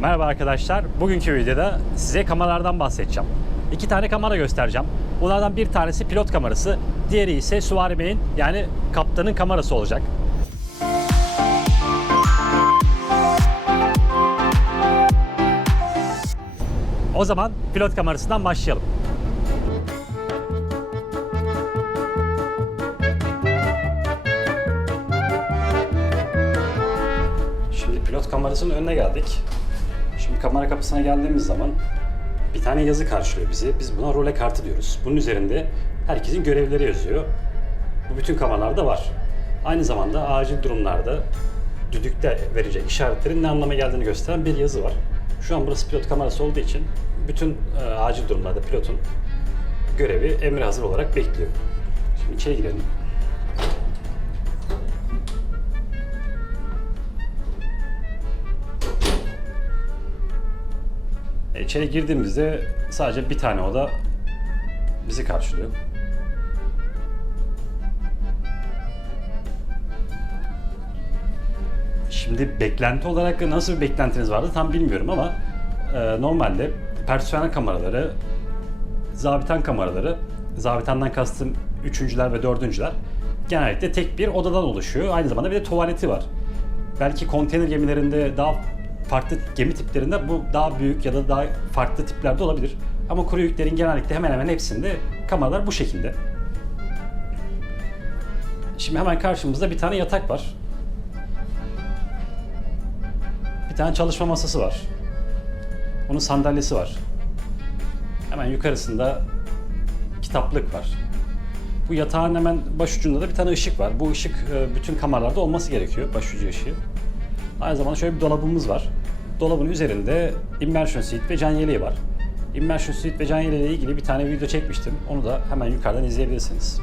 Merhaba arkadaşlar. Bugünkü videoda size kameralardan bahsedeceğim. İki tane kamera göstereceğim. Bunlardan bir tanesi pilot kamerası, diğeri ise Suvari Bey'in yani kaptanın kamerası olacak. O zaman pilot kamerasından başlayalım. Şimdi pilot kamerasının önüne geldik. Şimdi kamera kapısına geldiğimiz zaman bir tane yazı karşılıyor bizi. Biz buna role kartı diyoruz. Bunun üzerinde herkesin görevleri yazıyor. Bu bütün kameralarda var. Aynı zamanda acil durumlarda düdükte verecek işaretlerin ne anlama geldiğini gösteren bir yazı var. Şu an burası pilot kamerası olduğu için bütün e, acil durumlarda pilotun görevi emri hazır olarak bekliyor. Şimdi içeri girelim. E, İçeri girdiğimizde sadece bir tane oda bizi karşılıyor. Şimdi beklenti olarak nasıl bir beklentiniz vardı tam bilmiyorum ama e, normalde personel kameraları, zabitan kameraları, zabitandan kastım üçüncüler ve dördüncüler genellikle tek bir odadan oluşuyor. Aynı zamanda bir de tuvaleti var. Belki konteyner gemilerinde daha farklı gemi tiplerinde bu daha büyük ya da daha farklı tiplerde olabilir. Ama kuru yüklerin genellikle hemen hemen hepsinde kameralar bu şekilde. Şimdi hemen karşımızda bir tane yatak var. Bir tane çalışma masası var. Onun sandalyesi var. Hemen yukarısında kitaplık var. Bu yatağın hemen başucunda da bir tane ışık var. Bu ışık e, bütün kameralarda olması gerekiyor, başucu ışığı. Aynı zamanda şöyle bir dolabımız var. Dolabın üzerinde immersion suite ve can yeleği var. Immersion suite ve can yeleği ile ilgili bir tane video çekmiştim. Onu da hemen yukarıdan izleyebilirsiniz.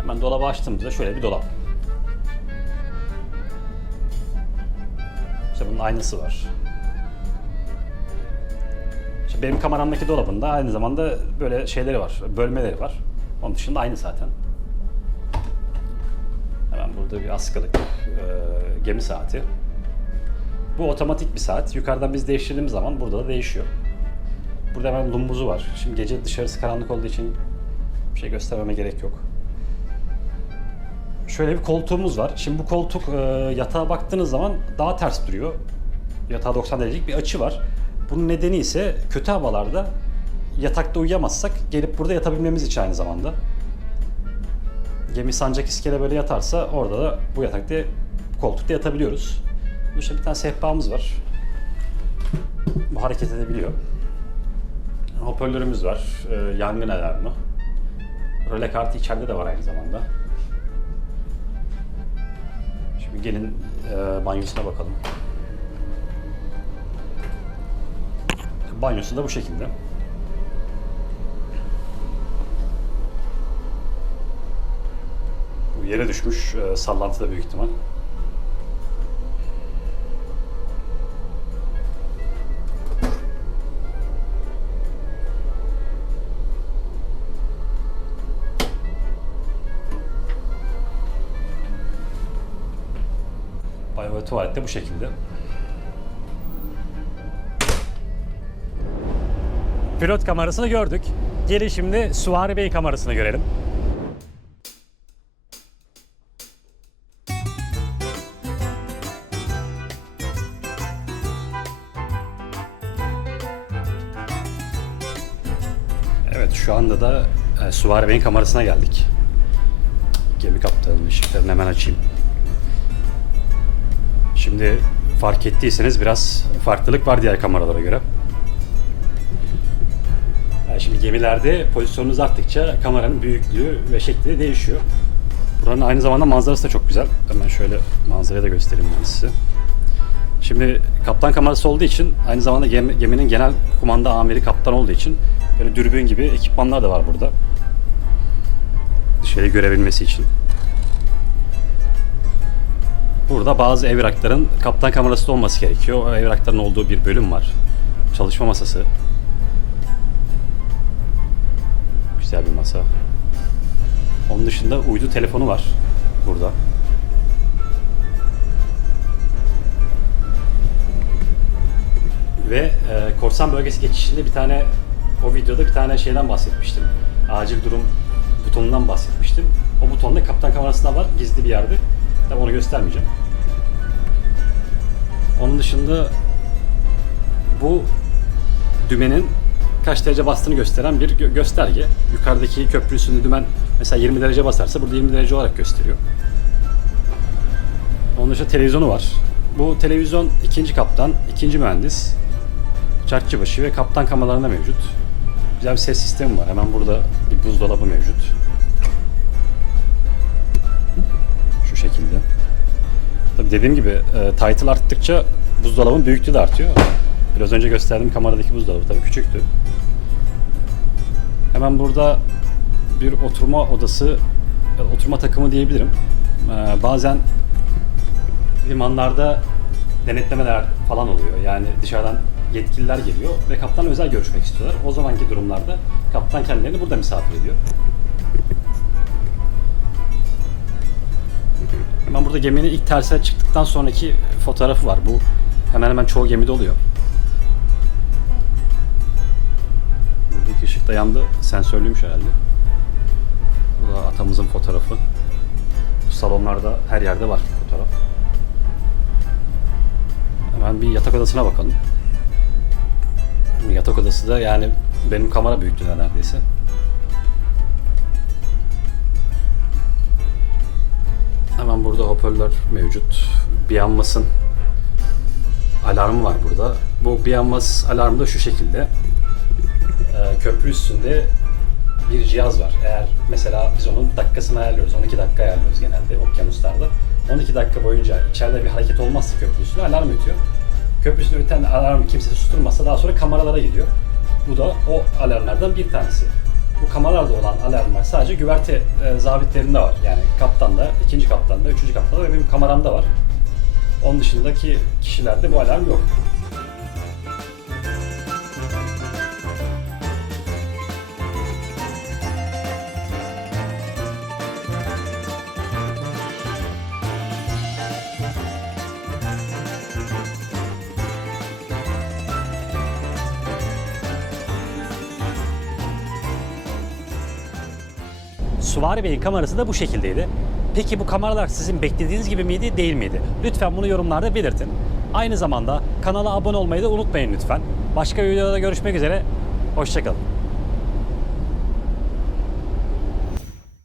Hemen dolabı açtığımızda şöyle bir dolap. İşte bunun aynası var. İşte benim kameramdaki dolabında aynı zamanda böyle şeyleri var, bölmeleri var. Onun dışında aynı zaten. Burada bir askılık, e, gemi saati. Bu otomatik bir saat. Yukarıdan biz değiştirdiğimiz zaman burada da değişiyor. Burada hemen lumbuzu var. Şimdi gece dışarısı karanlık olduğu için bir şey göstermeme gerek yok. Şöyle bir koltuğumuz var. Şimdi bu koltuk e, yatağa baktığınız zaman daha ters duruyor. Yatağa 90 derecelik bir açı var. Bunun nedeni ise kötü havalarda yatakta uyuyamazsak gelip burada yatabilmemiz için aynı zamanda. Gemi sancak iskele böyle yatarsa orada da bu yatakta koltukta yatabiliyoruz. Bu işte bir tane sehpamız var. Bu hareket edebiliyor. Hoparlörümüz var. e, yangın alarmı. Röle kartı içeride de var aynı zamanda. Şimdi gelin e, banyosuna bakalım. Banyosu da bu şekilde. Yere düşmüş. E, sallantı da büyük ihtimal. Banyo ve tuvalet de bu şekilde. Pilot kamerasını gördük. Gelin şimdi Suvari Bey kamerasını görelim. Evet şu anda da e, Suvari Bey'in kamerasına geldik. Gemi kaptanının ışıklarını hemen açayım. Şimdi fark ettiyseniz biraz farklılık var diğer kameralara göre. Yani şimdi gemilerde pozisyonunuz arttıkça kameranın büyüklüğü ve şekli değişiyor. Buranın aynı zamanda manzarası da çok güzel. Hemen şöyle manzarayı da göstereyim ben size. Şimdi kaptan kamerası olduğu için aynı zamanda gemi- geminin genel kumanda amiri kaptan olduğu için böyle dürbün gibi ekipmanlar da var burada. Dışarıyı görebilmesi için. Burada bazı evrakların kaptan kamerası da olması gerekiyor. O evrakların olduğu bir bölüm var. Çalışma masası. Güzel bir masa. Onun dışında uydu telefonu var burada. Korsan bölgesi geçişinde bir tane o videoda bir tane şeyden bahsetmiştim. Acil durum butonundan bahsetmiştim. O butonda kaptan kamerasında var gizli bir yerde. Tabi onu göstermeyeceğim. Onun dışında bu dümenin kaç derece bastığını gösteren bir gö- gösterge. Yukarıdaki köprü üstünde dümen mesela 20 derece basarsa burada 20 derece olarak gösteriyor. Onun dışında televizyonu var. Bu televizyon ikinci kaptan, ikinci mühendis, çarkçıbaşı ve kaptan kameralarında mevcut. Güzel bir ses sistemi var. Hemen burada bir buzdolabı mevcut. Şu şekilde. Tabii dediğim gibi e, title arttıkça buzdolabın büyüklüğü de artıyor. Biraz önce gösterdiğim kameradaki buzdolabı tabii küçüktü. Hemen burada bir oturma odası, da oturma takımı diyebilirim. E, bazen limanlarda denetlemeler falan oluyor. Yani dışarıdan yetkililer geliyor ve kaptanla özel görüşmek istiyorlar. O zamanki durumlarda kaptan kendilerini burada misafir ediyor. Hemen burada geminin ilk tersine çıktıktan sonraki fotoğrafı var. Bu hemen hemen çoğu gemide oluyor. Buradaki ışık da yandı. Sensörlüymüş herhalde. Bu da atamızın fotoğrafı. Bu salonlarda her yerde var fotoğraf. Hemen bir yatak odasına bakalım. Yatak odası da yani benim kamera büyüklüğünde neredeyse. Hemen burada hoparlör mevcut. Biyanmas'ın alarmı var burada. Bu Biyanmas alarmı da şu şekilde. Ee, köprü üstünde bir cihaz var. Eğer mesela biz onun dakikasını ayarlıyoruz. 12 dakika ayarlıyoruz genelde okyanuslarda. 12 dakika boyunca içeride bir hareket olmazsa köprü üstünde alarm ötüyor. Köprü üstünde öten alarm kimse susturmazsa daha sonra kameralara gidiyor. Bu da o alarmlardan bir tanesi. Bu kameralarda olan alarmlar sadece güverte e, zabitlerinde var. Yani kaptanda, ikinci kaptanda, üçüncü kaptanda ve benim kameramda var. Onun dışındaki kişilerde bu alarm yok. Suvari Bey'in kamerası da bu şekildeydi. Peki bu kameralar sizin beklediğiniz gibi miydi, değil miydi? Lütfen bunu yorumlarda belirtin. Aynı zamanda kanala abone olmayı da unutmayın lütfen. Başka videoda görüşmek üzere. Hoşçakalın.